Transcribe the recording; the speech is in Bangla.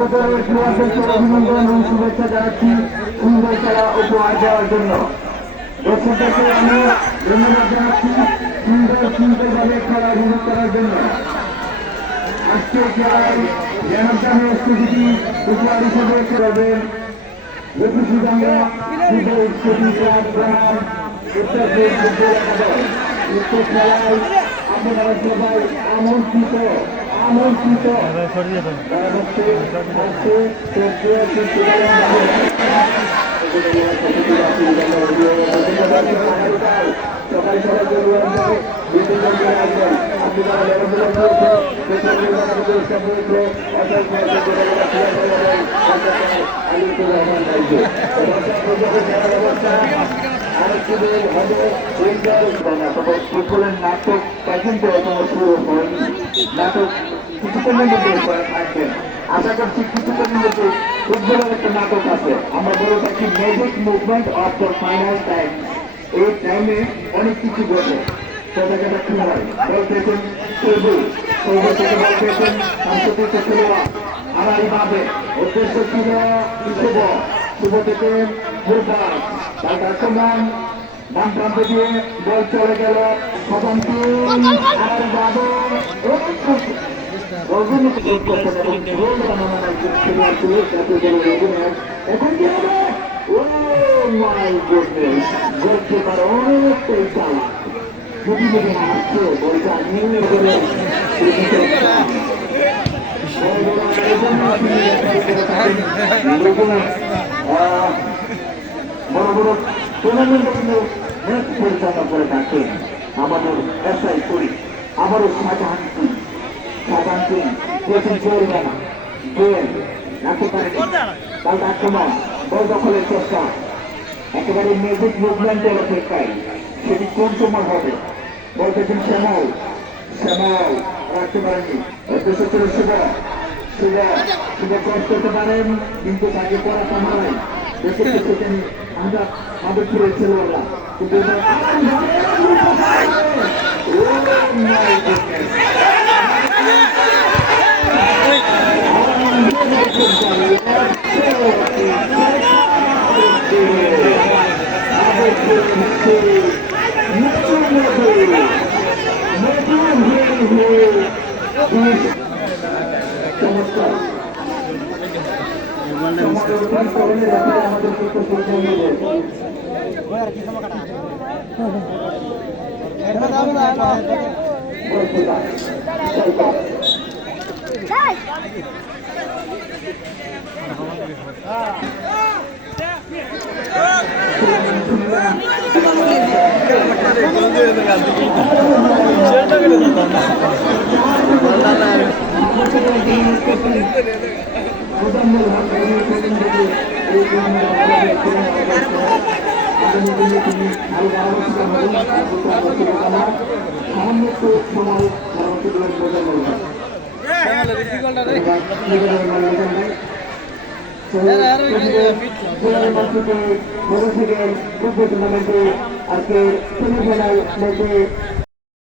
অভিনন্দন এবং শুভেচ্ছা জানাচ্ছি সুন্দর খেলা উপহার দেওয়ার জন্য। দর্শকদেরকে আমি ধন্যবাদ জানাচ্ছি সুন্দরভাবে খেলা উপভোগ করার জন্য। আজকের খেলায় ম্যান স্থিতি উপহার হিসেবে করবেন রফিকুদ্দিন উত্তর খেলায় আপনারা সবাই আমন্ত্রিত ফুটবলের নাটক কিন্তু এখনো শুরু হয়নি। নাটক কিছুক্ষণের মধ্যে থাকবেন। আশা করছি কিছুক্ষণের মধ্যে ফুটবলের একটা নাটক আছে। আমরা বলে থাকি magic movement of the final time. এই টাইমে অনেক কিছু ঘটে। সেটাকে কি হয় বলতেছেন থেকে বলতেছেন সাংস্কৃতিক খেলোয়াড় আমার ইমামে উদ্দেশ্য ছিল শুভ থেকে তার আক্রমণ ডান প্রান্তে দিয়ে বল চলে গেল এখন কি হবে অনেকটাই চালা যদি যদি আসছে বলটা নিয়ে গেলে বড় বড় টুর্নামেন্ট কিন্তু ম্যাচ পরিচালনা করে থাকেন আমাদের এসআই করি। আবারও শাহজাহান সিং পেয়েছেন জোরবেনা জোয়েল রাখতে পারেন তার আক্রমণ বল দখলের চেষ্টা একেবারে ম্যাজিক মুভমেন্টের অপেক্ষায় সেটি কোন সময় হবে বলতেছেন শ্যামল রাখতে পারেননি উদ্দেশ্য ছিল শুভ কষ্ট করতে পারেন কিন্তু তাকে করা থামায় দেখেছেন আমরা আমাদের ফিরেছিল ওরা কিন্তু চমৎকার আজকে সেমিফাইনাল ম্যাচে